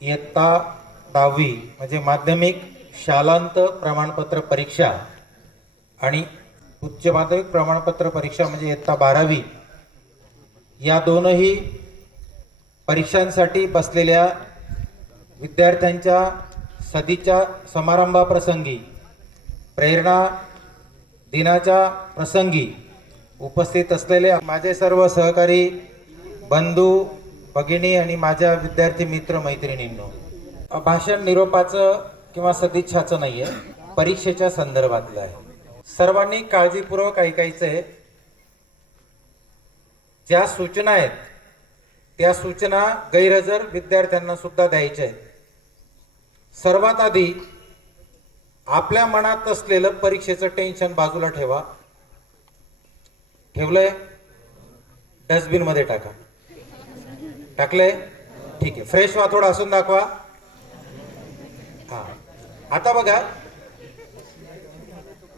इयत्ता 10वी म्हणजे माध्यमिक शालांत प्रमाणपत्र परीक्षा आणि उच्च माध्यमिक प्रमाणपत्र परीक्षा म्हणजे इयत्ता 12वी या दोनही परीक्षांसाठी बसलेल्या विद्यार्थ्यांच्या सदीच्या समारंभाप्रसंगी प्रेरणा दिनाच्या प्रसंगी उपस्थित असलेले माझे सर्व सहकारी बंधू भगिनी आणि माझ्या विद्यार्थी मित्र मैत्रिणींनो, भाषण निरोपाचं किंवा सदिच्छाचं नाही आहे, परीक्षेच्या संदर्भातलं आहे. सर्वांनी काळजीपूर्वक ऐकायचं आहे. ज्या सूचना आहेत त्या सूचना गैरहजर विद्यार्थ्यांना सुद्धा द्यायच्या आहेत. सर्वात आधी आपल्या मनात असलेलं परीक्षेचं टेन्शन बाजूला ठेवा. ठेवलंय? डस्टबिन मध्ये टाका. टाकलंय? ठीक आहे. फ्रेश व्हा, थोडं हसून दाखवा. हा, आता बघा,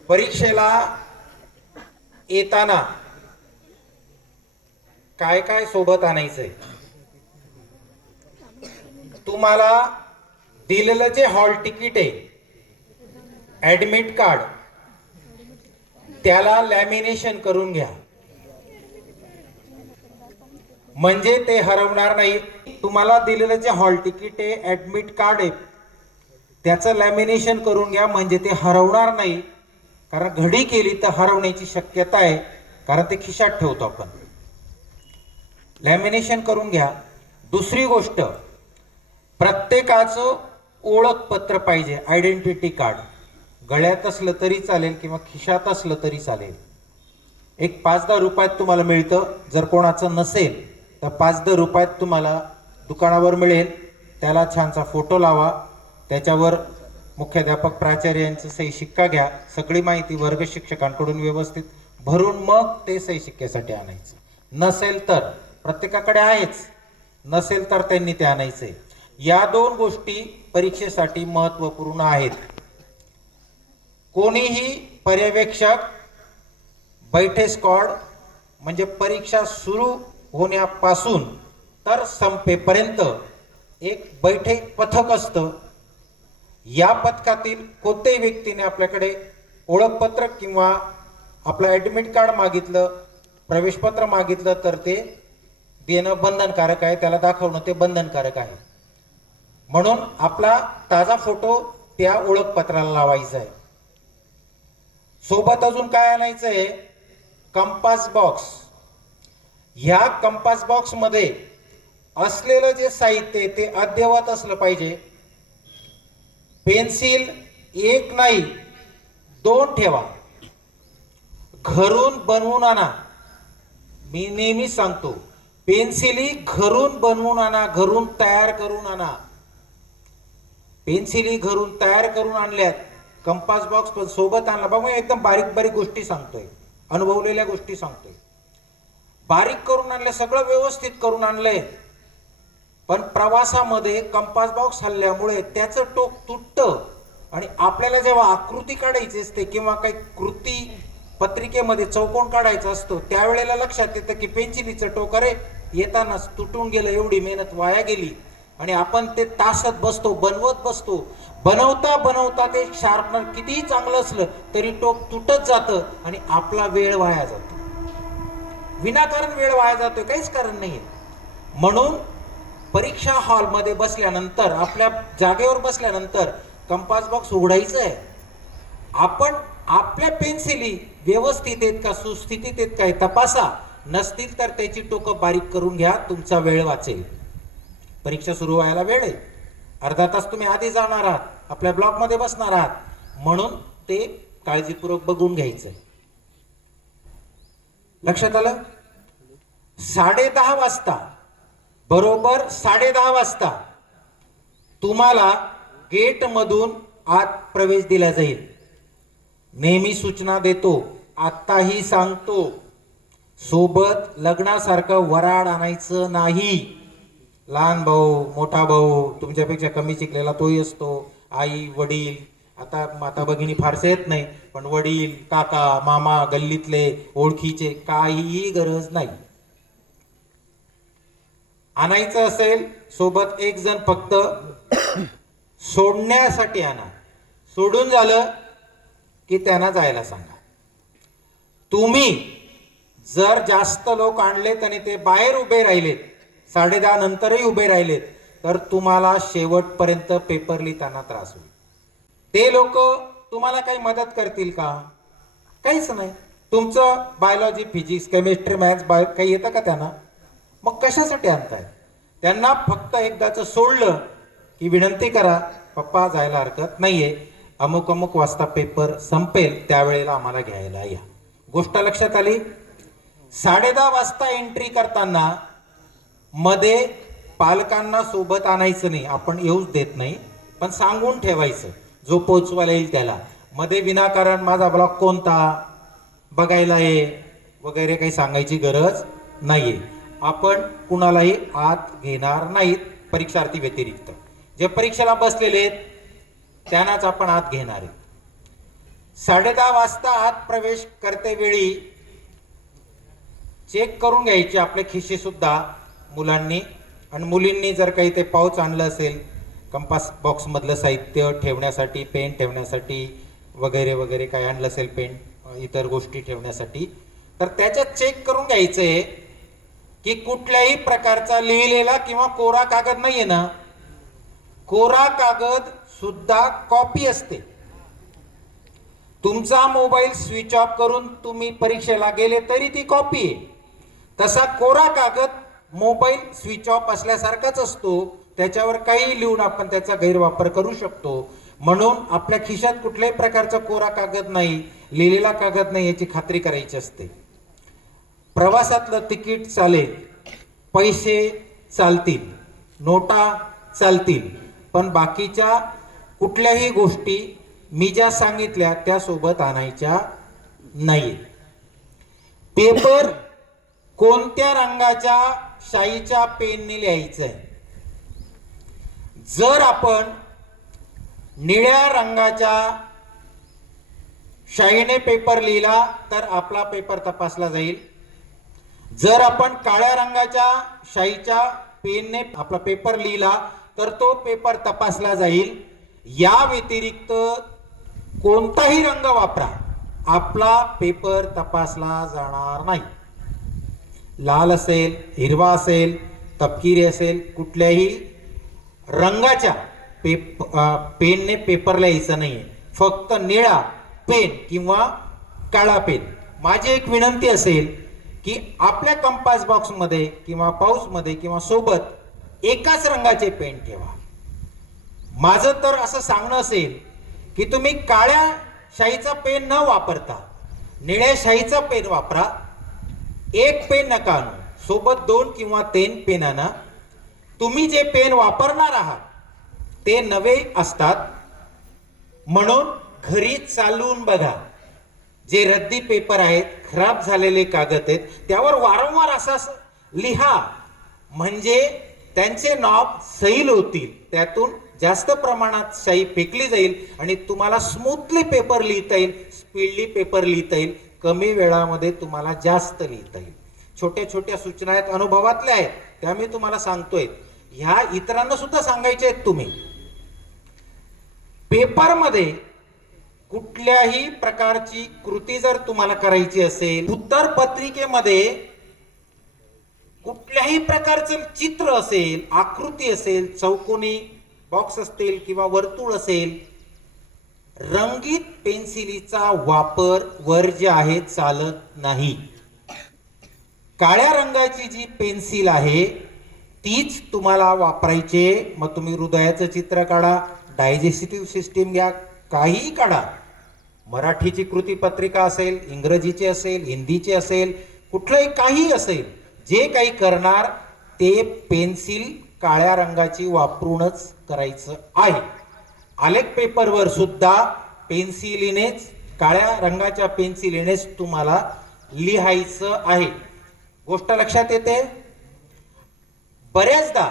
परीक्षेला येताना काय काय सोबत आणायचंय. तुम्हाला दिलेलं जे हॉल तिकीट आहे, ऍडमिट कार्ड, त्याला लॅमिनेशन करून घ्या, म्हणजे ते हरवणार नाही. तुम्हाला दिलेलं जे हॉल तिकीट आहे, ऍडमिट कार्ड आहे, त्याचं लॅमिनेशन करून घ्या, म्हणजे ते हरवणार नाही. कारण घडी केली तर हरवण्याची शक्यता आहे, कारण ते खिशात ठेवतो आपण. लॅमिनेशन करून घ्या. दुसरी गोष्ट, प्रत्येकाचं ओळखपत्र पाहिजे, आयडेंटिटी कार्ड. गळ्यात असलं तरी चालेल किंवा खिशात असलं तरी चालेल. एक 5-10 रुपयात तुम्हाला मिळतं. जर कोणाचं नसेल तर 5-10 रुपयात तुम्हाला दुकानावर मिळेल. त्याला छानसा फोटो लावा, त्याच्यावर मुख्याध्यापक प्राचार्य यांचं सही शिक्का घ्या. सगळी माहिती वर्ग शिक्षकांकडून व्यवस्थित भरून मग ते सही शिक्क्यासाठी आणायचं. नसेल तर, प्रत्येकाकडे आहेच, नसेल तर त्यांनी ते आणायचंय. या दोन गोष्टी परीक्षेसाठी महत्त्वपूर्ण आहेत. कोणीही पर्यवेक्षक बैठे स्क्वॉड म्हणजे परीक्षा सुरू होण्यापासून तर संपेपर्यंत एक बैठे पथक असतं. या पथकातील कोणत्याही व्यक्तीने आपल्याकडे ओळखपत्र किंवा आपलं ऍडमिट कार्ड मागितलं, प्रवेशपत्र मागितलं तर ते देणं बंधनकारक आहे, त्याला दाखवणं ते बंधनकारक आहे. म्हणून आपला ताजा फोटो त्या ओळखपत्राला लावायचा आहे. सोबत अजून काय आणायचं आहे? Compass box. ह्या कंपास बॉक्स मध्ये असलेलं जे साहित्य ते अद्ययावत असलं पाहिजे. पेन्सिल एक नाही 2 ठेवा. घरून बनवून आणा. मी नेहमी सांगतो, पेन्सिली घरून बनवून आणा, घरून तयार करून आणा. पेन्सिली घरून तयार करून आणल्यात, कंपास बॉक्स पण सोबत आणला. बघा, एकदम बारीक बारीक गोष्टी सांगतोय, अनुभवलेल्या गोष्टी सांगतोय. बारीक करून आणले, सगळं व्यवस्थित करून आणलंय. पण प्रवासामध्ये कंपास बॉक्स हल्ल्यामुळे त्याचं टोक तुटतं आणि आपल्याला जेव्हा आकृती काढायची असते किंवा काही कृती पत्रिकेमध्ये चौकोन काढायचा असतो, त्यावेळेला लक्षात येतं की पेन्सिलीचं टोक अरे येतानाच तुटून गेलं, एवढी मेहनत वाया गेली. आणि आपण ते तासत बसतो, बनवत बसतो. बनवता बनवता ते शार्पनर कितीही चांगलं असलं तरी टोक तुटत जातं आणि आपला वेळ वाया जातो. विनाकारण वेळ वाया जातोय, काहीच कारण नाही. म्हणून परीक्षा हॉलमध्ये बसल्यानंतर, आपल्या जागेवर बसल्यानंतर कंपास बॉक्स उघडायचं आहे. आपण आपल्या पेन्सिली व्यवस्थित आहेत का, सुस्थितीत आहेत का हे तपासा. नसतील तर त्याची टोकं बारीक करून घ्या, तुमचा वेळ वाचेल. परीक्षा सुरू व्हायला वेळ आहे, अर्धा तास तुम्ही आधी जाणार आहात, आपल्या ब्लॉकमध्ये बसणार आहात, म्हणून ते काळजीपूर्वक बघून घ्यायचंय. लक्षात आलं? 10:30 वाजता, बरोबर 10:30 वाजता तुम्हाला गेट मधून आत प्रवेश दिला जाईल. नेहमी सूचना देतो, आताही सांगतो, सोबत लग्नासारखं वराड आणायचं नाही. लहान भाऊ, मोठा भाऊ, तुमच्यापेक्षा कमी शिकलेला तोही असतो, आई, वडील, आता माता भगिनी फारसे येत नाही, पण वडील, काका, मामा, गल्लीतले, ओळखीचे, काहीही गरज नाही. आणायचं असेल सोबत एक जण फक्त सोडण्यासाठी आणा. सोडून झालं की त्यांना जायला सांगा. तुम्ही जर जास्त लोक आणलेत आणि ते बाहेर उभे राहिलेत, 10:30 नंतरही उभे राहिलेत, तर तुम्हाला शेवटपर्यंत पेपर लिहिताना त्रास होईल. ते लोक तुम्हाला काही मदत करतील का? काहीच नाही. तुमचं बायोलॉजी, फिजिक्स, केमिस्ट्री, मॅथ्स, काही येतं का त्यांना? मग कशासाठी आणताय? त्यांना फक्त एकदाचं सोडलं की विनंती करा, पप्पा जायला हरकत नाहीये, अमुक अमुक वाजता पेपर संपेल, त्यावेळेला आम्हाला घ्यायला या. गोष्ट लक्षात आली? 10:30 वाजता एंट्री करताना मध्ये पालकांना सोबत आणायचं नाही. आपण येऊच देत नाही, पण सांगून ठेवायचं जो पोचवायला येईल त्याला. मध्ये विनाकारण माझा ब्लॉक कोणता बघायला ये वगैरे काही सांगायची गरज नाहीये. आपण कुणालाही आत घेणार नाहीत परीक्षार्थी व्यतिरिक्त. जे परीक्षेला बसलेले आहेत त्यांनाच आपण आत घेणार आहेत. 10:30 वाजता आत प्रवेश करते वेळी चेक करून घ्यायचे आपले खिसे सुद्धा मुलांनी, आणि मुलींनी जर काही ते पाऊच आणलं असेल, कंपास बॉक्स मधलं साहित्य ठेवण्यासाठी, पेन ठेवण्यासाठी वगैरे वगैरे काय आणलं असेल, पेन इतर गोष्टी ठेवण्यासाठी, तर त्याच्यात चेक करून घ्यायचंय की कुठल्याही प्रकारचा लिहिलेला किंवा कोरा कागद नाहीये ना. कोरा कागद सुद्धा कॉपी असते. तुमचा मोबाईल स्विच ऑफ करून तुम्ही परीक्षेला गेले तरी ती कॉपी आहे. तसा कोरा कागद मोबाईल स्विच ऑफ असल्यासारखाच असतो. त्याच्यावर काही लिहून आपण त्याचा गैरवापर करू शकतो. म्हणून आपल्या खिशात कुठल्याही प्रकारचा कोरा कागद नाही, लिहिलेला कागद नाही, याची खात्री करायची असते. प्रवासातलं तिकीट चालेल, पैसे चालतील, नोटा चालतील, पण बाकीच्या कुठल्याही गोष्टी मी ज्या सांगितल्या त्या सोबत आणायच्या नाही. पेपर कोणत्या रंगाच्या शाईच्या पेनने लिहायचं आहे? जर आपण निळ्या रंगाच्या शाईने पेपर लिहिला तर आपला पेपर तपासला जाईल. जर आपण काळ्या रंगाच्या शाईच्या पेनने आपला पेपर लिहिला तर तो पेपर तपासला जाईल. या व्यतिरिक्त कोणताही रंग वापरा, आपला पेपर तपासला जाणार नाही. लाल असेल, हिरवा असेल, तपकिरी असेल, कुठल्याही रंगाच्या पेनने पेपर लिहायचा नाहीये. फक्त निळा पेन किंवा काळा पेन. माझी एक विनंती असेल की आपल्या कंपास बॉक्स मध्ये किंवा पाऊच मध्ये किंवा सोबत एकाच रंगाचे पेन ठेवा. माझं तर असं सांगणं असेल की तुम्ही काळ्या शाईचा पेन न वापरता निळ्या शाईचा पेन वापरा. एक पेन नका आणू, सोबत 2 किंवा 3 पेन आणा. तुम्ही जे पेन वापरणार आहात ते नवे असतात, म्हणून घरी चालून बघा. जे रद्दी पेपर आहेत, खराब झालेले कागद आहेत, त्यावर वारंवार असं लिहा, म्हणजे त्यांचे नॉब सैल होतील. त्यातून जास्त प्रमाणात शाई फेकली जाईल आणि तुम्हाला स्मूथली पेपर लिहिता येईल, स्पीडली पेपर लिहिता येईल, कमी वेळामध्ये तुम्हाला जास्त लिहिता येईल. छोट्या छोट्या सूचना आहेत, अनुभवातल्या आहेत, त्या मी तुम्हाला सांगतोय. ह्या इतरांना सुद्धा सांगायचे आहेत. तुम्ही पेपरमध्ये कुठल्याही प्रकारची कृती जर तुम्हाला करायची असेल, उत्तर पत्रिकेमध्ये कुठल्याही प्रकारचं चित्र असेल, आकृती असेल, चौकोनी बॉक्स असतील किंवा वर्तुळ असेल, रंगीत पेन्सिलीचा वापर वर्ज्य आहे, चालत नाही. काळ्या रंगाची जी पेन्सिल आहे तीच तुम्हाला वापरायची. मग तुम्ही हृदयाचं चित्र काढा, डायजेस्टिव्ह सिस्टीम घ्या, काहीही काढा. मराठीची कृती पत्रिका असेल, इंग्रजीची असेल, हिंदीची असेल, कुठलंही काही असेल, जे काही करणार ते पेन्सिल काळ्या रंगाची वापरूनच करायचं आहे. आलेख पेपरवर सुद्धा पेन्सिलीनेच, काळ्या रंगाच्या पेन्सिलीनेच तुम्हाला लिहायचं आहे. गोष्ट लक्षात येते? बऱ्याचदा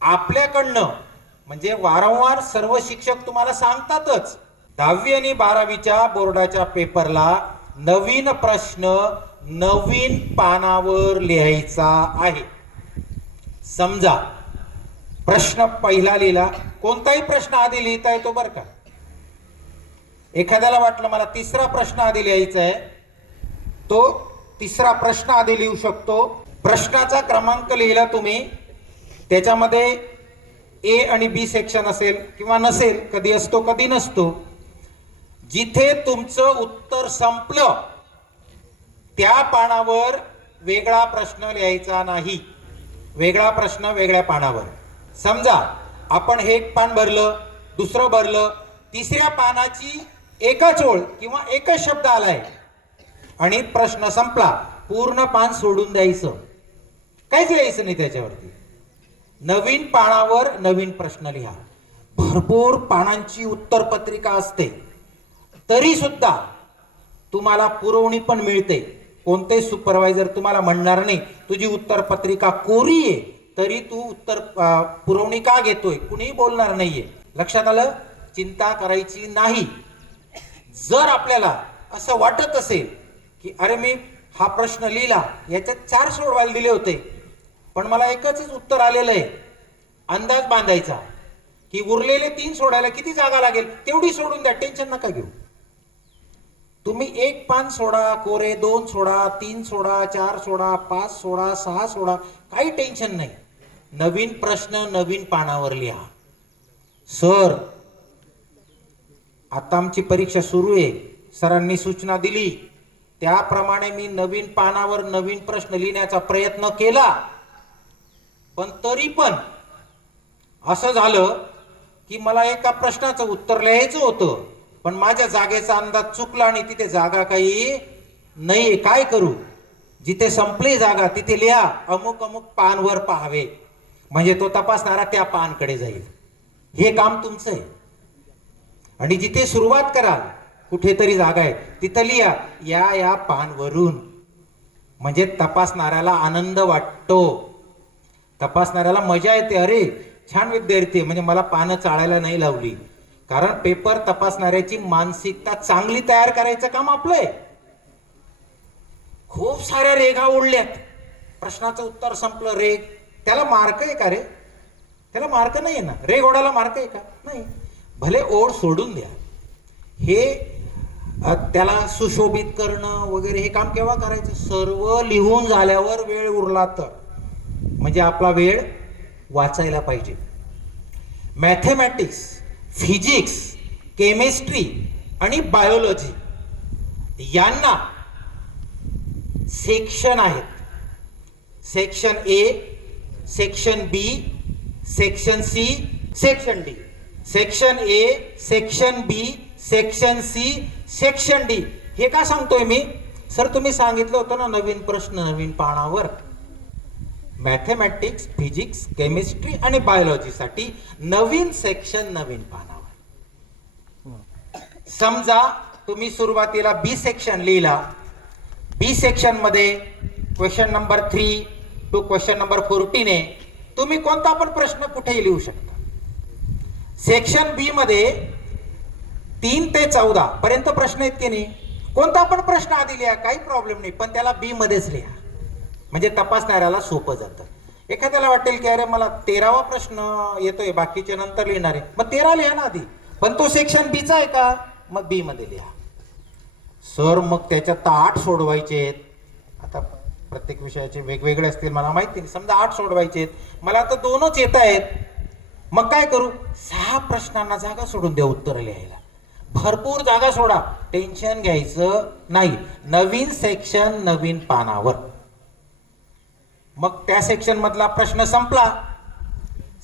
आपल्याकडनं, म्हणजे वारंवार सर्व शिक्षक तुम्हाला सांगतातच, 10वी आणि 12वीच्या बोर्डाच्या पेपरला नवीन प्रश्न नवीन पानावर लिहायचा आहे. समजा प्रश्न पहिला लिहिला. कोणताही प्रश्न आधी लिहिता येतो बरं का. एखाद्याला वाटलं मला तिसरा प्रश्न आधी लिहायचा आहे, तो तिसरा प्रश्न आधी लिहू शकतो. प्रश्नाचा क्रमांक लिहिला तुम्ही, त्याच्यामध्ये ए आणि बी सेक्शन असेल किंवा नसेल, कधी असतो कधी नसतो. जिथे तुमचं उत्तर संपलं त्या पानावर वेगळा प्रश्न लिहायचा नाही. वेगळा प्रश्न वेगळ्या पानावर. समजा आपण हे एक पान भरलं, दुसरं भरलं, तिसऱ्या पानाची एकच ओळ किंवा एकच शब्द आलाय आणि प्रश्न संपला, पूर्ण पान सोडून द्यायचं, काहीच लिहायचं नाही त्याच्यावरती. नवीन पानावर नवीन प्रश्न लिहा. भरपूर पानांची उत्तर पत्रिका असते तरी सुद्धा तुम्हाला पुरवणी पण मिळते. कोणते सुपरवायझर तुम्हाला म्हणणार नाही तुझी उत्तर पत्रिका कोरी आहे तरी तू उत्तर पुरवणी का घेतोय, कुणीही बोलणार नाहीये. लक्षात आलं? चिंता करायची नाही. जर आपल्याला असं वाटत असेल की अरे मी हा प्रश्न लिहिला, याच्यात 4 सोडवायला दिले होते पण मला एकच उत्तर आलेलं आहे, अंदाज बांधायचा की उरलेले 3 सोडायला किती जागा लागेल, तेवढी सोडून द्या, टेन्शन नका घेऊ. तुम्ही 1 पान सोडा कोरे, 2 सोडा, 3 सोडा, 4 सोडा, 5 सोडा, 6 सोडा, काही टेन्शन नाही. नवीन प्रश्न नवीन पानावर लिहा. सर आता आमची परीक्षा सुरू आहे, सरांनी सूचना दिली त्याप्रमाणे मी नवीन पानावर नवीन प्रश्न लिहिण्याचा प्रयत्न केला, पण तरी पण असं झालं की मला एका प्रश्नाचं उत्तर लिहायचं होतं पण माझ्या जागेचा अंदाज चुकला आणि तिथे जागा काही नाही. काय करू? जिथे संपली जागा तिथे लिहा अमुक अमुक पानवर पाहावे, म्हणजे तो तपासणारा त्या पानकडे जाईल. हे काम तुमचं आहे. आणि जिथे सुरुवात कराल कुठेतरी जागा आहे तिथं लिहा या पानवरून, म्हणजे तपासणाऱ्याला आनंद वाटतो, तपासणाऱ्याला मजा येते. अरे छान विद्यार्थी, म्हणजे मला पानं चाळायला नाही लावली. कारण पेपर तपासणाऱ्याची मानसिकता चांगली तयार करायचं काम आपलं आहे. खूप साऱ्या रेघा ओढल्यात, प्रश्नाचं उत्तर संपलं, रेघ, त्याला मार्क आहे का रे? त्याला मार्क नाही आहे ना. रेघ ओढायला मार्क आहे का? नाही. भले ओढ सोडून द्या. हे त्याला सुशोभित करणं वगैरे हे काम केव्हा करायचं? सर्व लिहून झाल्यावर वेळ उरला तर, म्हणजे आपला वेळ वाचायला पाहिजे. मॅथमॅटिक्स, फिजिक्स, केमिस्ट्री आणि बायोलॉजी यांना सेक्शन आहेत. Section A, section B, section C, section D. Section A, section B, section C, section D. हे का सांगतोय मी? सर तुम्ही सांगितलं होतं ना नवीन प्रश्न नवीन पानावर. मॅथमॅटिक्स, फिजिक्स, केमिस्ट्री आणि बायोलॉजीसाठी नवीन सेक्शन नवीन पानावर. समजा तुम्ही सुरुवातीला बी सेक्शन लिहिला. बी सेक्शन मध्ये question number 3 to question number 14 आहे. तुम्ही कोणता पण प्रश्न कुठेही लिहू शकता. सेक्शन बी मध्ये 3 ते 14 पर्यंत प्रश्न आहेत की नाही, कोणता पण प्रश्न आधी लिहा, काही प्रॉब्लेम नाही, पण त्याला बी मध्येच लिहा, म्हणजे तपासणाऱ्याला सोपं जातं. एखाद्याला वाटेल की अरे मला 13वा प्रश्न येतोय, बाकीचे नंतर लिहिणार आहे, मग 13 लिहा ना आधी, पण तो सेक्शन बीचा आहे का, मग बी मध्ये लिहा. सर मग त्याच्यात तर 8 सोडवायचे आहेत. आता प्रत्येक विषयाचे वेगवेगळे असतील मला माहिती नाही. समजा 8 सोडवायचे आहेत, मला तर 2च येत आहेत, मग काय करू? 6 प्रश्नांना जागा सोडून द्या उत्तर लिहायला. भरपूर जागा सोडा, टेन्शन घ्यायचं नाही. नवीन सेक्शन नवीन पानावर. मग त्या सेक्शन मधला प्रश्न संपला.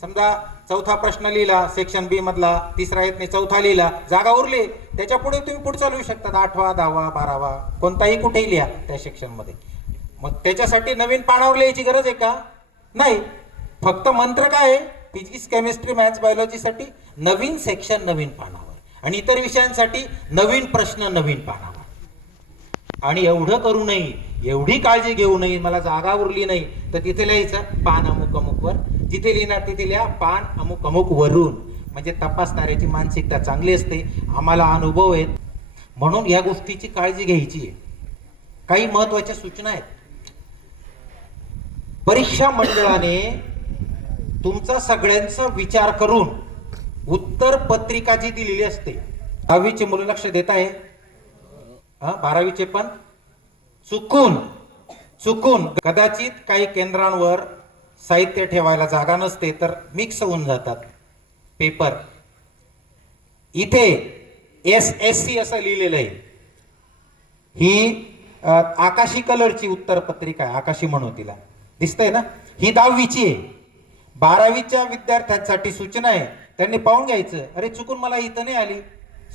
समजा 4था प्रश्न लिहिला सेक्शन बी मधला, 3रा येत नाही, 4था लिहिला, जागा उरली, त्याच्या पुढे तुम्ही पुढचा लिहू शकता, 8वा 10वा 12वा कोणताही कुठेही लिहा त्या सेक्शन मध्ये. मग त्याच्यासाठी नवीन पानावर लिहायची गरज आहे का? नाही. फक्त मंत्र काय आहे? फिजिक्स, केमिस्ट्री, मॅथ्स, बायोलॉजीसाठी नवीन सेक्शन नवीन पानावर आणि इतर विषयांसाठी नवीन प्रश्न नवीन पानावर. आणि एवढं करू नये, एवढी काळजी घेऊ नये मला जागा उरली नाही तर तिथे लिहायचं पान अमुक अमुक वर, जिथे लिहिणार तिथे लिहा पान अमुक अमुक वरून, म्हणजे तपासणाऱ्याची मानसिकता चांगली असते. आम्हाला अनुभव आहेत म्हणून या गोष्टीची काळजी घ्यायची आहे. काही महत्वाच्या सूचना आहेत. परीक्षा मंडळाने तुमचा सगळ्यांचा विचार करून उत्तर पत्रिका जी दिलेली असते, 10वीचे मुलं लक्ष देत आहे, 12वीचे पण चुकून चुकून कदाचित काही केंद्रांवर साहित्य ठेवायला जागा नसते तर मिक्स होऊन जातात पेपर. इथे SSC असं लिहिलेलं आहे. ही आकाशी कलरची उत्तर पत्रिका आहे, आकाशी म्हणू तिला, दिसतंय ना. ही 10वीची आहे. 12वीच्या विद्यार्थ्यांसाठी सूचना आहे, त्यांनी पाहून घ्यायचं, अरे चुकून मला इथं नाही आली,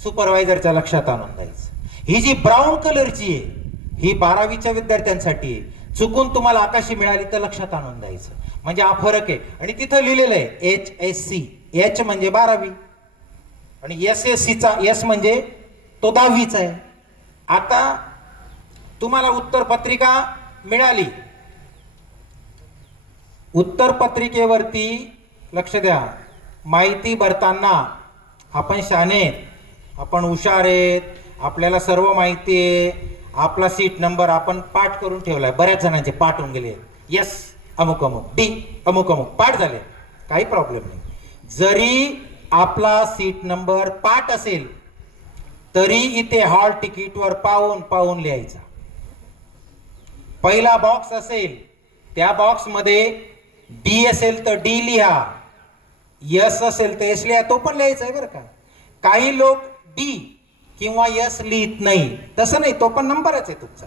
सुपरवायझरच्या लक्षात आणून द्यायचं. ही जी ब्राऊन कलरची आहे ही 12वीच्या विद्यार्थ्यांसाठी आहे, चुकून तुम्हाला आकाशी मिळाली तर लक्षात आणून द्यायचं. म्हणजे हा फरक आहे. आणि तिथं लिहिलेलं आहे HSC. H म्हणजे 12वी आणि SSCचा S म्हणजे तो 10वीचा आहे. आता तुम्हाला उत्तर पत्रिका मिळाली. उत्तर पत्रिकेवरती लक्ष द्या, माहिती भरताना आपण शाणे, आपण हुशार आहेत, आपल्याला सर्व माहिती आहे, आपला सीट नंबर आपण पाठ करून ठेवलाय. बऱ्याच जणांचे पाठ होऊन गेले. यस अमुक अमुक, डी अमुक अमुक पाठ झाले, काही प्रॉब्लेम नाही. जरी आपला सीट नंबर पाठ असेल तरी इथे हॉल तिकीटवर पाहून पाहून लिहायचा. पहिला बॉक्स असेल त्या बॉक्स मध्ये डी असेल तर डी लिहा, यस असेल तर एस लिहा, तो पण लिहायचा आहे बरं का. काही लोक डी किंवा यस लिहित नाही, तसं नाही, तो पण नंबरच आहे तुमचा.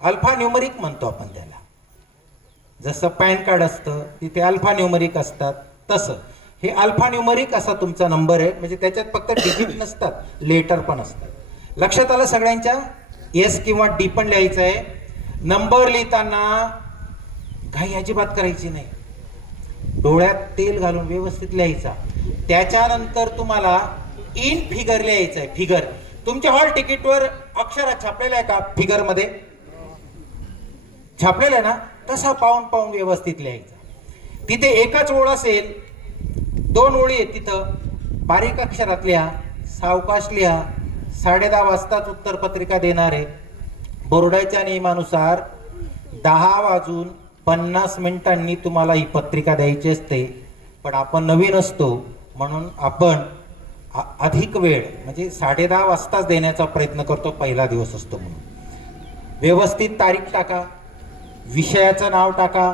अल्फा न्यूमरिक म्हणतो आपण त्याला. जसं पॅन कार्ड असतं तिथे अल्फा न्यूमरिक असतात, तसं हे अल्फा न्यूमरिक असा तुमचा नंबर आहे. म्हणजे त्याच्यात फक्त डिजिट नसतात, लेटर पण असतात. लक्षात आलं सगळ्यांच्या. एस किंवा डी पण लिहायचं आहे. नंबर लिहिताना घाई अजिबात करायची नाही, डोळ्यात तेल घालून व्यवस्थित लिहायचा. त्याच्यानंतर तुम्हाला इन फिगर लिहायचं आहे. फिगर तुमच्या हॉल तिकीटवर अक्षरात छापलेला आहे का? फिगर मध्ये छापलेला आहे ना, तसा पाहून पाहून व्यवस्थित लिहायचा. तिथे एकच ओळ असेल, 2 ओळी आहेत, तिथं बारीक अक्षरात लिहा, सावकाश लिहा. 10:30 वाजताच उत्तर पत्रिका देणार आहे. बोर्डाच्या नियमानुसार 10:50 तुम्हाला ही पत्रिका द्यायची असते. पण आपण नवीन असतो म्हणून आपण अधिक वेळ म्हणजे 10:30 वाजताच देण्याचा प्रयत्न करतो, पहिला दिवस असतो म्हणून. व्यवस्थित तारीख टाका, विषयाचं नाव टाका,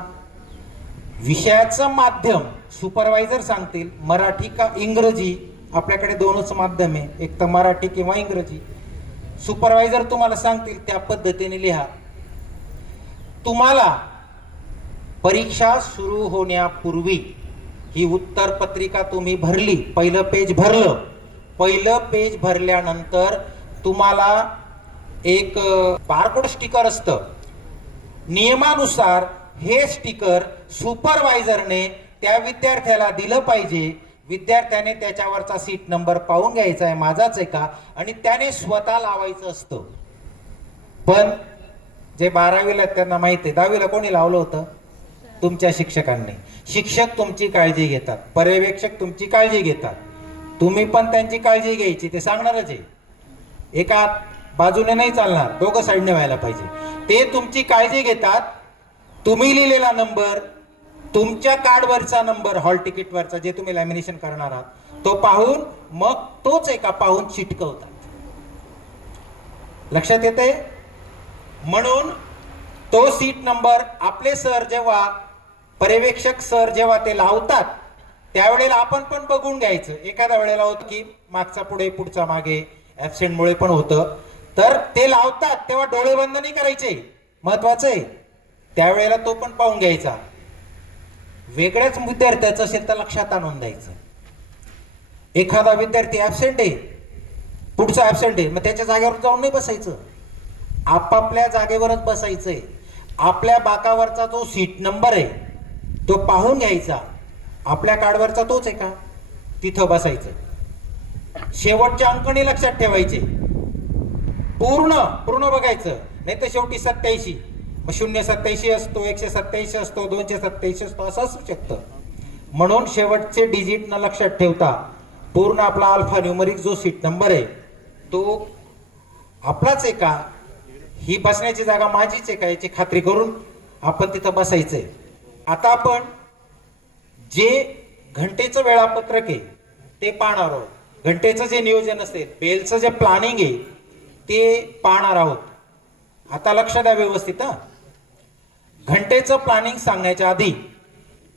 विषयाचं माध्यम सुपरवायझर सांगतील मराठी का इंग्रजी. आपल्याकडे 2च माध्यम आहे, एक तर मराठी किंवा इंग्रजी. सुपरवायझर तुम्हाला सांगतील त्या पद्धतीने लिहा. तुम्हाला परीक्षा सुरू होण्यापूर्वी ही उत्तर पत्रिका तुम्ही भरली, पहिलं पेज भरलं. पहिलं पेज भरल्यानंतर तुम्हाला एक बारकोड स्टिकर असतं. नियमानुसार हे स्टिकर सुपरवायझरने त्या विद्यार्थ्याला दिलं पाहिजे. विद्यार्थ्याने त्याच्यावरचा सीट नंबर पाहून घ्यायचा आहे, माझाच आहे का, आणि त्याने स्वतः लावायचं असतं. पण जे 12वीला त्यांना माहिती आहे, 10वीला कोणी लावलं होतं? तुमच्या शिक्षकांनी. शिक्षक तुमची काळजी घेतात, पर्यवेक्षक तुमची काळजी घेतात, तुम्ही पण त्यांची काळजी घ्यायची, ते सांगणारच आहे. एका बाजूने नाही चालणार, दोघं साईडने व्हायला पाहिजे. ते तुमची काळजी घेतात. तुम्ही लिहिलेला नंबर, तुमच्या कार्डवरचा नंबर, हॉल तिकीटवरचा जे तुम्ही लॅमिनेशन करणार आहात, तो पाहून मग तोच एका पाहून चिटकवतात. लक्षात येते? म्हणून तो सीट नंबर आपले सर जेव्हा, पर्यवेक्षक सर जेव्हा ते लावतात त्यावेळेला आपण पण बघून घ्यायचं. एखाद्या वेळेला होतं की मागचा पुढे, पुढचा मागे, ऍबसेंटमुळे पण होतं. तर ते लावतात तेव्हा डोळे बंद नाही करायचे, महत्वाचं आहे. त्यावेळेला तो पण पाहून घ्यायचा. वेगळ्याच विद्यार्थ्याचं असेल तर लक्षात आणून द्यायचं. एखादा विद्यार्थी ऍबसेंट आहे, पुढचा ऍबसेंट आहे, मग त्याच्या जागेवर जाऊन नाही बसायचं, आपापल्या जागेवरच बसायचंय. आपल्या बाकावरचा जो सीट नंबर आहे तो पाहून घ्यायचा. आपल्या कार्डवरचा तोच आहे का, तिथं बसायचं. शेवटच्या अंकणी लक्षात ठेवायचे, पूर्ण बघायचं. नाही तर शेवटी 87, मग 087 असतो, 187 असतो, 287 असतो, असं असू शकतं. म्हणून शेवटचे डिजिट न लक्षात ठेवता पूर्ण आपला अल्फा न्यूमरिक जो सीट नंबर आहे तो आपलाच आहे का, ही बसण्याची जागा माझीच आहे का, याची खात्री करून आपण तिथं बसायचंय. आता आपण जे घंटेचं वेळापत्रक आहे ते पाहणार आहोत. घंटेचं जे नियोजन असेल, बेलचं जे प्लॅनिंग आहे ते पाहणार आहोत. आता लक्ष द्या व्यवस्थित. घंटेचं प्लॅनिंग सांगण्याच्या आधी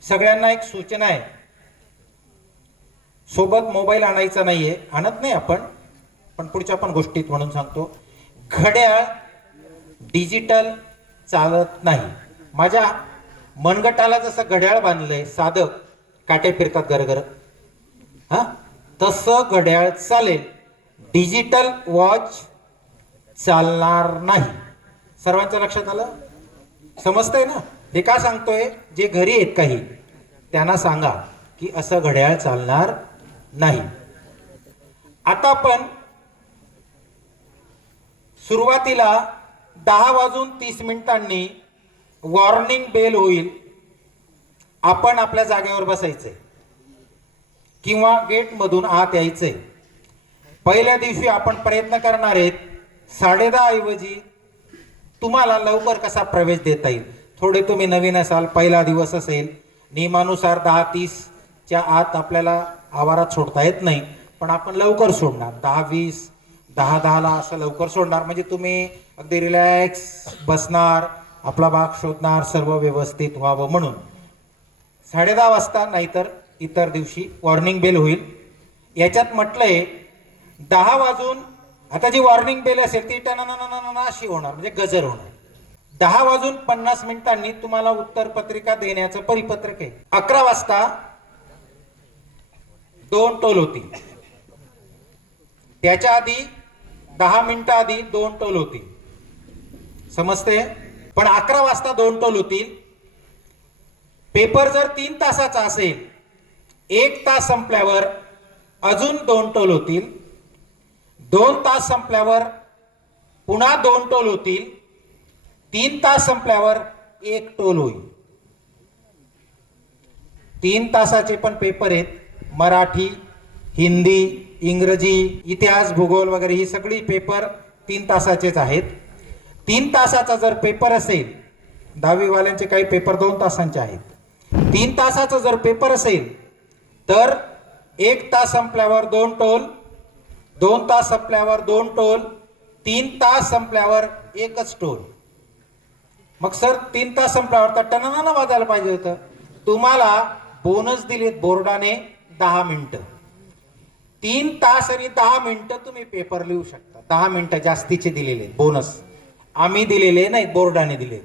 सगळ्यांना एक सूचना आहे. सोबत मोबाईल आणायचा नाहीये, आणत नाही आपण, पण पुढच्या पण गोष्टीत म्हणून सांगतो. घड्याळ डिजिटल चालत नाही. माझ्या मनगटाला जसं घड्याळ बांधलंय साधं, काटे फिरतात गरगर, हा तसं घड्याळ चालेल, डिजिटल वॉच चालणार नाही. सर्वांच्या लक्षात आलं? समजतंय ना? हे का सांगतोय? जे घरी आहेत काही त्यांना सांगा की असं घड्याळ चालणार नाही. आता आपण सुरुवातीला 10:30 वॉर्निंग बेल होईल. आपण आपल्या जागेवर बसायचंय किंवा गेटमधून आत यायचंय. पहिल्या दिवशी आपण प्रयत्न करणार आहेत 10:30 ऐवजी तुम्हाला लवकर कसा प्रवेश देता येईल. थोडे तुम्ही नवीन असाल, पहिला दिवस असेल, नियमानुसार 10:30च्या आत आपल्याला आवारात सोडता येत नाही, पण आपण लवकर सोडणार. 10:20, 10:10ला असं लवकर सोडणार, म्हणजे तुम्ही अगदी रिलॅक्स बसणार, आपला भाग शोधणार, सर्व व्यवस्थित व्हावं म्हणून. 10:30 वाजता नाहीतर इतर दिवशी वॉर्निंग बेल होईल. याच्यात म्हटलंय 10 वाजून, आता जी वॉर्निंग बेल असेल ती टनाना अशी होणार, म्हणजे गजर होणार. 10:50 तुम्हाला उत्तर पत्रिका देण्याचं परिपत्रक आहे. 11 वाजता 2 टोल होतील. त्याच्या आधी 10 मिनिटं आधी 2 टोल होतील. समजते? पण 11 वाजता 2 टोल होतील. पेपर जर 3 तासाचा असेल, 1 तास संपल्यावर अजून 2 टोल होतील. 2 तास संपल्यावर पुन्हा 2 टोल होतील. 3 तास संपल्यावर 1 टोल होईल. 3 तासाचे पण पेपर आहेत. मराठी, हिंदी, इंग्रजी, इतिहास, भूगोल वगैरे ही सगळी पेपर 3 तासाचेच आहेत. 3 तासाचा जर पेपर असेल, 10वी वाल्यांचे काही पेपर 2 तासांचे आहेत. 3 तासाचा जर पेपर असेल तर 1 तास संपल्यावर 2 टोल, 2 तास संपल्यावर 2 टोल, 3 तास संपल्यावर 1च टोल. मग सर 3 तास संपल्यावर तर टनाना वाजायला पाहिजे होतं. तुम्हाला बोनस दिलेत बोर्डाने 10 मिनिटं. 3 तास आणि 10 मिनिटं तुम्ही पेपर लिहू शकता. 10 मिनिटं जास्तीचे दिलेले बोनस, आम्ही दिलेले नाही, बोर्डाने दिले.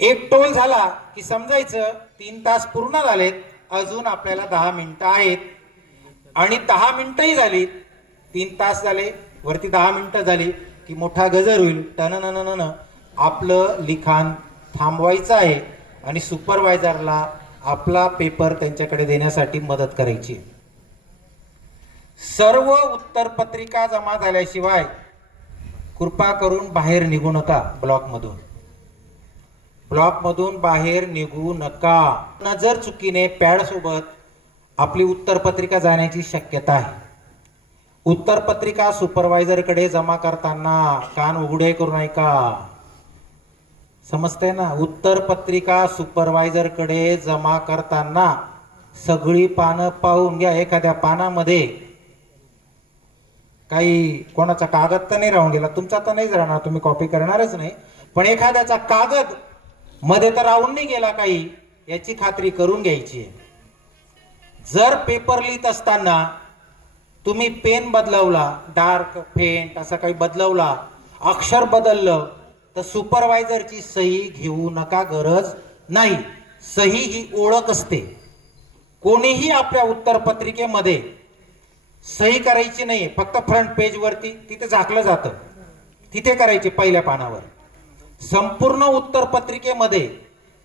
1 टोल झाला की समजायचं 3 तास पूर्ण झालेत, अजून आपल्याला 10 मिनिटं आहेत. आणि 10 मिनिटंही झाली, 3 तास झाले, वरती 10 मिनिटं झाली की मोठा गजर होईल. टन. आपलं लिखाण थांबवायचं आहे आणि सुपरवायझरला आपला पेपर त्यांच्याकडे देण्यासाठी मदत करायची. सर्व उत्तरपत्रिका जमा झाल्याशिवाय कृपा करून बाहेर निघू नका. ब्लॉकमधून बाहेर निघू नका. नजर चुकीने पॅड सोबत आपली उत्तरपत्रिका जाण्याची शक्यता आहे. उत्तरपत्रिका सुपरवायझरकडे जमा करताना कान उघडे करून ऐका. समजतंय ना? उत्तरपत्रिका सुपरवायझरकडे जमा करताना सगळी पानं पाहून घ्या. एखाद्या पानामध्ये काही कोणाचा कागद तर नाही राहून गेला, तुमचा तर नाहीच राहणार, तुम्ही कॉपी करणारच नाही, पण एखाद्याचा कागद मध्ये तर राहून नाही गेला काही, याची खात्री करून घ्यायची. जर पेपर लिहित असताना तुम्ही पेन बदलवला, डार्क फेंट असा काही बदलवला, अक्षर बदललं, तर सुपरवायझरची सही घेऊ नका, गरज नाही. सही ही ओळख असते. कोणीही आपल्या उत्तरपत्रिकेमध्ये सही करायची नाही. फक्त फ्रंट पेज वरती तिथे झाकलं जातं, तिथे करायचे पहिल्या पानावर. संपूर्ण उत्तरपत्रिकेमध्ये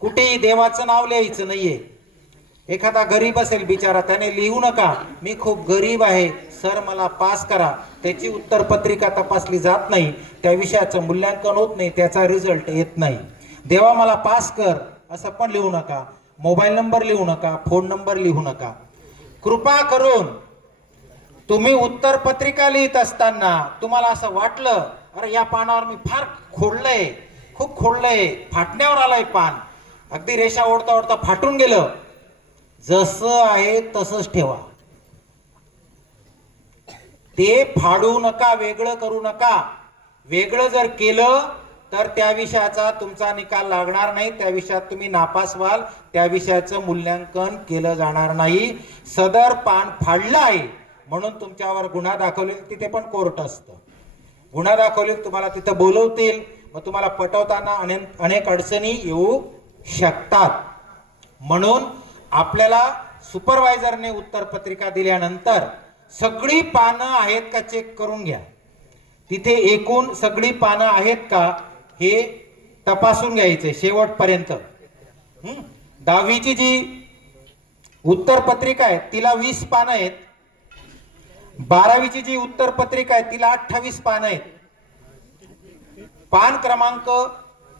कुठेही देवाचं नाव लिहायचं नाहीये. एखादा गरीब असेल बिचारा, त्याने लिहू नका मी खूप गरीब आहे सर मला पास करा. त्याची उत्तरपत्रिका तपासली जात नाही, त्या विषयाचं मूल्यांकन होत नाही, त्याचा रिझल्ट येत नाही. देवा मला पास कर असं पण लिहू नका. मोबाईल नंबर लिहू नका, फोन नंबर लिहू नका. कृपा करून तुम्ही उत्तरपत्रिका लिहित असताना तुम्हाला असं वाटलं अरे या पानावर मी फार खोडलंय, खूप खोडलंय, फाटण्यावर आलंय पान, अगदी रेषा ओढता ओढता फाटून गेलं, जसं आहे तसंच ठेवा. ते फाडू नका, वेगळं करू नका. वेगळं जर केलं तर त्या विषयाचा तुमचा निकाल लागणार नाही, त्या विषयात तुम्ही नापास व्हाल, त्या विषयाचं मूल्यांकन केलं जाणार नाही. सदर पान फाडलं आहे म्हणून तुमच्यावर गुन्हा दाखवलेला, तिथे पण कोर्ट असतं. गुन्हा दाखवलेला तुम्हाला तिथं बोलवतील, मग तुम्हाला पटवताना अनेक अडचणी येऊ शकतात. म्हणून आपल्याला सुपरवायझरने उत्तरपत्रिका दिल्यानंतर सगळी पानं आहेत का चेक करून घ्या. तिथे एकूण सगळी पानं आहेत का हे तपासून घ्यायचे शेवटपर्यंत. 10वीची जी उत्तरपत्रिका आहे तिला 20 पानं आहेत. 12वीची जी उत्तरपत्रिका आहे तिला 28 पानं आहेत. पान क्रमांक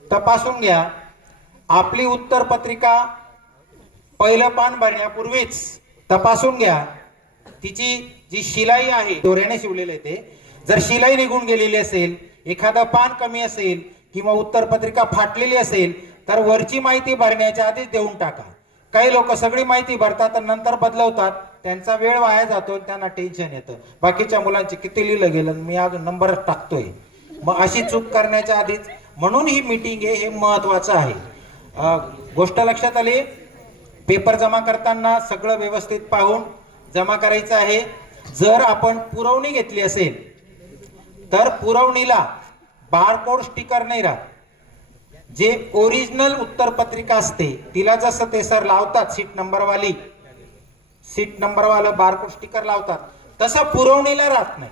तपासून घ्या. आपली उत्तरपत्रिका पहिलं पान भरण्यापूर्वीच तपासून घ्या. तिची जी शिलाई आहे, दोऱ्याने शिवलेलं आहे ते, जर शिलाई निघून गेलेली असेल, एखादं पान कमी असेल किंवा उत्तरपत्रिका फाटलेली असेल तर वरची माहिती भरण्याच्या आधीच देऊन टाका. काही लोक सगळी माहिती भरतात आणि नंतर बदलवतात, त्यांचा वेळ वाया जातो, त्यांना टेन्शन येतं. बाकीच्या मुलांचे किती लिहिलं गेलं, मी अजून नंबर टाकतोय. मग अशी चूक करण्याच्या आधीच, म्हणून ही मीटिंग आहे, हे महत्वाचं आहे. गोष्ट लक्षात आली. पेपर जमा करताना सगळं व्यवस्थित पाहून जमा करायचं आहे. जर आपण पुरवणी घेतली असेल तर पुरवणीला बारकोड स्टिकर नाही राहत. जे ओरिजिनल उत्तरपत्रिका असते तिला जसं ते सर लावतात, सीट नंबरवालं बारकोड स्टिकर लावतात, तसं पुरवणीला राहत नाही.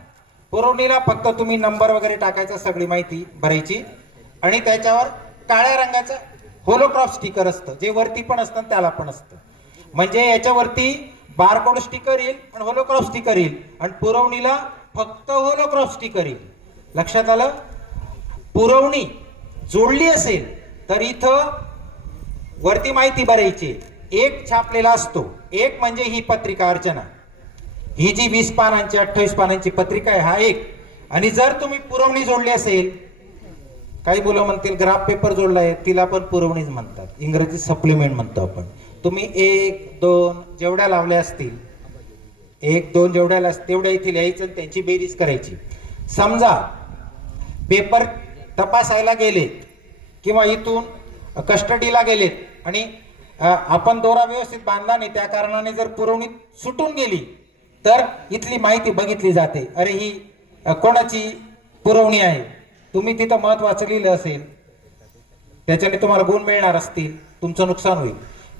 पुरवणीला फक्त तुम्ही नंबर वगैरे टाकायचा, सगळी माहिती भरायची आणि त्याच्यावर काळ्या रंगाचं होलोक्रॉप स्टिकर असतं, जे वरती पण असतं त्याला पण असतं. म्हणजे याच्यावरती बारकोड स्टिकर येईल आणि होलोक्रॉप स्टिकर येईल आणि पुरवणीला फक्त होलोक्रॉप स्टिकर येईल. लक्षात आलं. पुरवणी जोडली असेल तर इथं वरती माहिती भरायची. एक छापलेला असतो, एक म्हणजे ही पत्रिका अर्चना, ही जी 20 पानांची 28 पानांची पत्रिका आहे हा एक. आणि जर तुम्ही पुरवणी जोडली असेल, काही मुलं म्हणतील ग्राफ पेपर जोडलाय, तिला पण पुरवणीच म्हणतात, इंग्रजी सप्लिमेंट म्हणतो आपण. तुम्ही 1, 2 जेवढ्या लावल्या असतील, 1, 2 जेवढ्या तेवढ्या इथे लिहायचं आणि त्यांची बेरीज करायची. समजा पेपर तपासायला गेले किंवा इथून कस्टडीला गेलेत आणि आपण दोरा व्यवस्थित बांधला नाही, त्या कारणाने जर पुरवणी सुटून गेली तर इथली माहिती बघितली जाते, अरे ही कोणाची पुरवणी आहे. तुम्ही तिथं महत्वाचं लिहिलं असेल, त्याच्याने तुम्हाला गुण मिळणार असतील, तुमचं नुकसान होईल.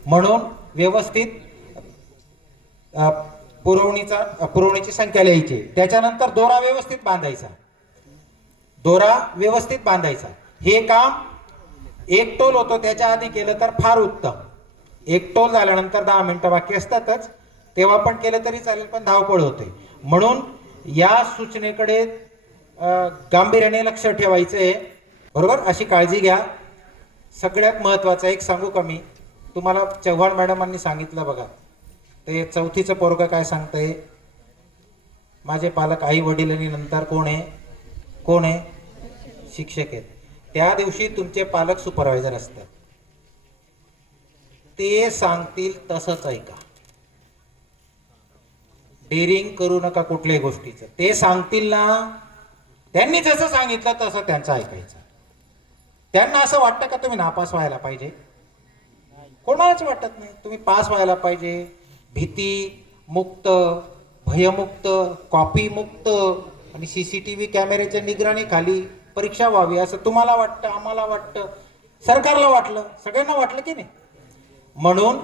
म्हणून व्यवस्थित पुरवणीची संख्या लिहायची. त्याच्यानंतर दोरा व्यवस्थित बांधायचा, दोरा व्यवस्थित बांधायचा. हे काम एक टोल होतो त्याच्या आधी केलं तर फार उत्तम. एक टोल झाल्यानंतर 10 मिनिटं बाकी असतातच, तेव्हा पण केलं तरी चालेल, पण धावपळ होते. म्हणून या सूचनेकडे गांभीर्याने लक्ष ठेवायचं आहे, बरोबर. अशी काळजी घ्या. सगळ्यात महत्वाचं एक सांगू का मी तुम्हाला, चव्हाण मॅडमांनी सांगितलं बघा, ते 4थीचं पोरगं काय सांगतंय, माझे पालक आई वडील आणि नंतर कोण आहे, शिक्षक आहेत. त्या दिवशी तुमचे पालक सुपरवायझर असतात, ते सांगतील तसंच ऐका. डेअरिंग करू नका कुठल्याही गोष्टीचं. ते सांगतील ना, त्यांनी जसं सांगितलं तसं त्यांचं ऐकायचं. त्यांना असं वाटतं का तुम्ही नापास व्हायला पाहिजे? कोणालाच वाटत नाही. तुम्ही पास व्हायला पाहिजे. भीती मुक्त, भयमुक्त, कॉपी मुक्त आणि CCTV कॅमेऱ्याच्या निगराणीखाली परीक्षा व्हावी असं तुम्हाला वाटतं, आम्हाला वाटतं, सरकारला वाटलं, सगळ्यांना वाटलं की नाही. म्हणून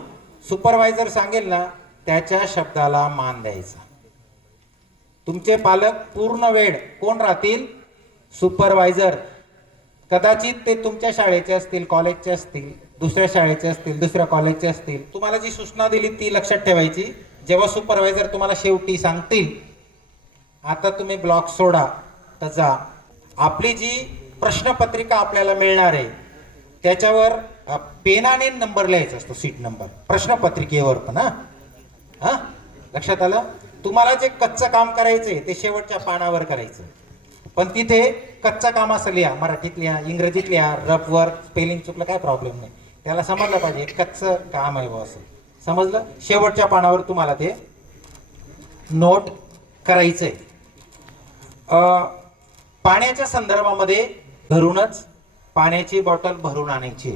सुपरवायझर सांगेल ना त्याच्या शब्दाला मान द्यायचा. तुमचे पालक पूर्ण वेळ कोण राहतील? सुपरवायझर. कदाचित ते तुमच्या शाळेचे असतील, कॉलेजचे असतील, दुसऱ्या शाळेचे असतील, दुसऱ्या कॉलेजचे असतील. तुम्हाला जी सूचना दिली ती लक्षात ठेवायची. जेव्हा सुपरवायझर तुम्हाला शेवटी सांगतील आता तुम्ही ब्लॉक सोडा तर जा, आपली जी प्रश्नपत्रिका आपल्याला मिळणार आहे त्याच्यावर पेनाने नंबर लिहायचा असतो, सीट नंबर प्रश्नपत्रिकेवर पण. हा लक्षात आलं. तुम्हाला जे कच्चं काम करायचंय ते शेवटच्या पानावर करायचं, पण तिथे कच्चं काम असं लिहा, मराठीत लिहा, इंग्रजीत लिहा, रफवर स्पेलिंग चुकलं काय प्रॉब्लेम नाही, त्याला समजलं पाहिजे कच्चं काम आहे बॉस. समजलं? शेवटच्या पानावर तुम्हाला ते नोट करायचंय. पाण्याच्या संदर्भामध्ये धरूनच पाण्याची बॉटल भरून आणायची.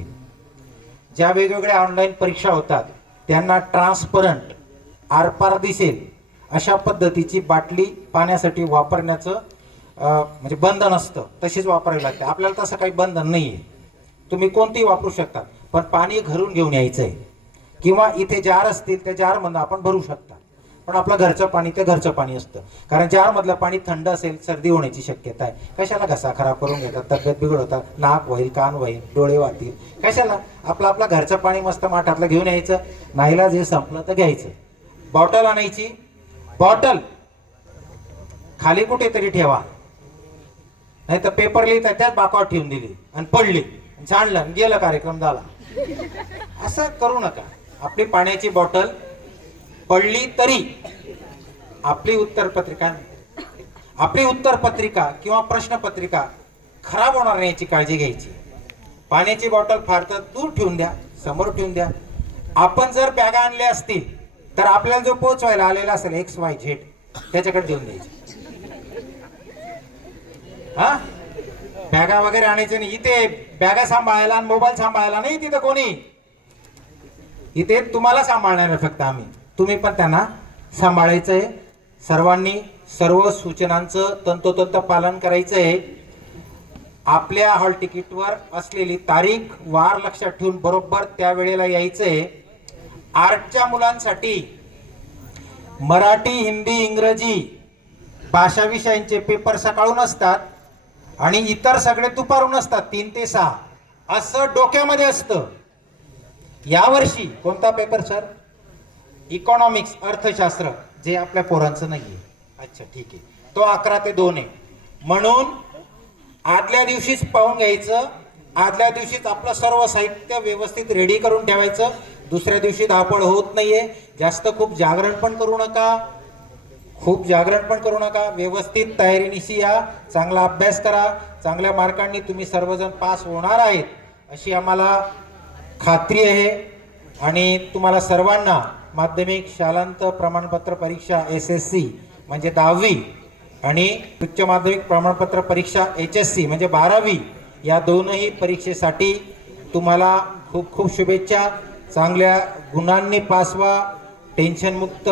ज्या वेगवेगळ्या ऑनलाईन परीक्षा होतात त्यांना ट्रान्सपरंट आरपार दिसेल अशा पद्धतीची बाटली पाण्यासाठी वापरण्याचं म्हणजे बंधन असतं, तशीच वापरावी लागते. आपल्याला तसं काही बंधन नाही आहे, तुम्ही कोणतीही वापरू शकता, पण पाणी घरून घेऊन यायचं आहे. किंवा इथे जार असतील त्या जारमधून आपण भरू शकता, पण आपलं घरचं पाणी ते घरचं पाणी असतं. कारण जारमधलं पाणी थंड असेल, सर्दी होण्याची शक्यता आहे. कशाला घसा खराब करून घेतात, तब्येत बिघडवतात, नाक होईल, कान होईल, डोळे वाहतील, कशाला? आपलं घरचं पाणी मस्त माठातलं घेऊन यायचं. नाहीला जे संपलं तर घ्यायचं. बॉटल आणायची, बॉटल खाली कुठेतरी ठेवा, नाही तर पेपर लिहिता त्याच बाकावर ठेवून दिली आणि पडली, जाणलं आणि गेलं, कार्यक्रम झाला. असं करू नका. आपली पाण्याची बॉटल पडली तरी आपली उत्तरपत्रिका किंवा प्रश्नपत्रिका खराब होणार नाही याची काळजी घ्यायची. पाण्याची बॉटल फार तर दूर ठेवून द्या, समोर ठेवून द्या. आपण जर बॅगा आणल्या असतील तर आपल्याला जो पोहोचवायला आलेला असेल XYZ त्याच्याकडे देऊन द्यायची. हा, बॅगा वगैरे आणायचे नाही. इथे बॅगा सांभाळायला आणि मोबाईल सांभाळायला नाही तिथं कोणी. इथे तुम्हाला सांभाळणार आहे फक्त आम्ही, तुम्ही पण त्यांना सांभाळायचंय. सर्वांनी सर्व सूचनांचं तंतोतंत पालन करायचंय. आपल्या हॉल तिकीटवर असलेली तारीख वार लक्षात ठेवून बरोबर त्या वेळेला यायचंय. आर्टच्या मुलांसाठी मराठी, हिंदी, इंग्रजी भाषा विषयांचे पेपर सकाळून असतात आणि इतर सगळे दुपारून असतात, 3 ते 6 असं डोक्यामध्ये असतं. यावर्षी कोणता पेपर सर? इकॉनॉमिक्स, अर्थशास्त्र, जे आपल्या पोरांचं नाहीये. अच्छा ठीक आहे, तो 11 ते 2 आहे. म्हणून आदल्या दिवशीच पाहून घ्यायचं, आदल्या दिवशीच आपलं सर्व साहित्य व्यवस्थित रेडी करून ठेवायचं. दुसऱ्या दिवशी धावपळ होत नाहीये. जास्त खूप जागरण पण करू नका, व्यवस्थित तयारीनिशी या, चांगला अभ्यास करा. चांगल्या मार्कांनी तुम्ही सर्वजण पास होणार आहेत अशी आम्हाला खात्री आहे. आणि तुम्हाला सर्वांना माध्यमिक शालांत प्रमाणपत्र परीक्षा SSC म्हणजे 10वी आणि उच्च माध्यमिक प्रमाणपत्र परीक्षा HSC म्हणजे 12वी या दोनही परीक्षेसाठी तुम्हाला खूप खूप शुभेच्छा. चांगल्या गुणांनी पास व्हा. टेन्शनमुक्त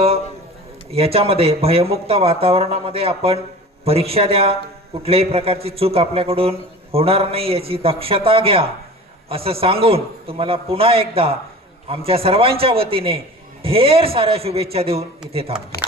याच्यामध्ये भयमुक्त वातावरणामध्ये आपण परीक्षा द्या. कुठल्याही प्रकारची चूक आपल्याकडून होणार नाही याची दक्षता घ्या असं सांगून तुम्हाला पुन्हा एकदा आमच्या सर्वांच्या वतीने ढेर साऱ्या शुभेच्छा देऊन इथे थांबतो.